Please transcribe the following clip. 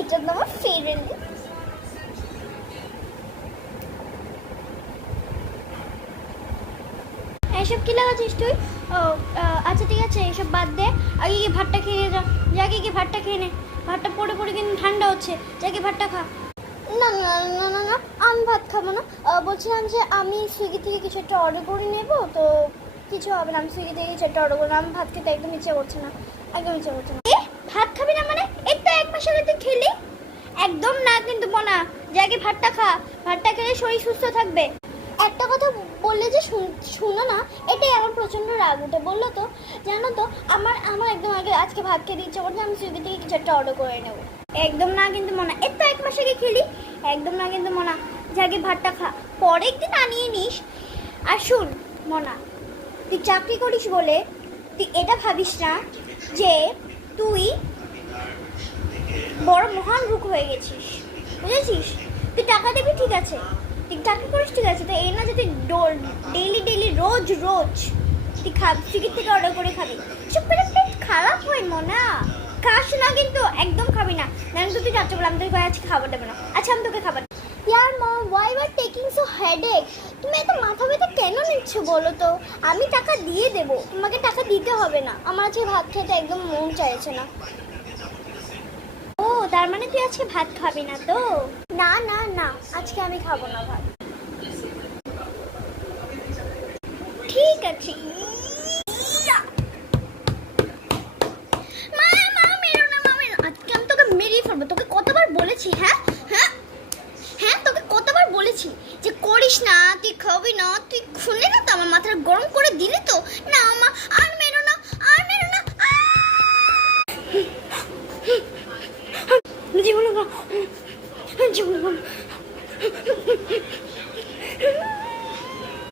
এটা তো আমার ফেভারিট। এসব কি লাগাচ্ছিস তুই? ও আচ্ছা ঠিক আছে, এসব বাদ দে। আগে গিয়ে ভাতটা খেয়ে যা, যাকে গিয়ে ভাতটা খেয়ে নে। ভাতটা পড়ে পড়ে কিন্তু ঠান্ডা হচ্ছে, যাকে ভাতটা খা। না না না না না, আমি ভাত খাবো না। বলছিলাম যে আমি সুইগি থেকে কিছু একটা অর্ডার করে নেবো, তো কিছু হবে না, আমি সুইগি থেকে কিছু একটা অর্ডার করবো। আমি ভাত খেতে একদম ইচ্ছে করছে না, একদম ইচ্ছে করছে না। ভাত খাবি না মানে? এই তো এক মাস আগে তুই খেলি। একদম না কিন্তু মনা, যাকে ভাতটা খা, ভাতটা খেলে শরীর সুস্থ থাকবে। একটা কথা বললে যে শুনো না, এটাই আমার প্রচণ্ড রাগ উঠে। বললো তো, জানো তো, আমার আমার একদম আগে আজকে ভাত খেতে ইচ্ছে করছে, আমি সুইগি থেকে কিছু একটা অর্ডার করে নেবো। একদম না কিন্তু মনা, এর তো এক মাস আগে খেলি। একদম না কিন্তু মনা, যাকে ভাতটা খা, পরে একদিন আনিয়ে নিস। আর শুন মনা, তুই চাকরি করিস বলে তুই এটা ভাবিস না যে তুই বড় মহান রূপ হয়ে গেছিস, বুঝেছিস? তুই টাকা দিবি ঠিক আছে, তুই চাকরি করিস ঠিক আছে, তো এই না যে তুই ডেইলি ডেইলি রোজ রোজ তুই খাবি, সুইগি থেকে অর্ডার করে খাবি। চুপ করে পেট খারাপ হয় মনা, খাস না কিন্তু, একদম খাবি না। নাহলে তো তুই যাচ্ছে বলে আমি তোকে আজকে খাবার দেবো না। আচ্ছা আমি তোকে খাবার। Yeah mom, why are taking so headache? তুমি এত মাথা ব্যথা কেন নিচ্ছ বলো তো? আমি টাকা দিয়ে দেবো, তোমাকে টাকা দিতে হবে না। আমার আজকে ভাত খেতে একদম মন চাইছে না। ও তার মানে তুই আজকে ভাত খাবি না তো? না না না, আজকে আমি খাবো না ভাত। ঠিক আছে। মা মা মেরো না, মা মেরো। আজকে আমি তোকে মেরেই ফেলবো। তোকে কতবার বলেছি? হ্যাঁ হ্যাঁ হ্যাঁ, তোকে কতবার বলেছি যে করিস না, তুই খাবি না। তুই শুনলি না তো, আমার মাথাটা গরম করে দিলি তো। না মা, আর মেরো না, আর মেরো না। জীবন জীবন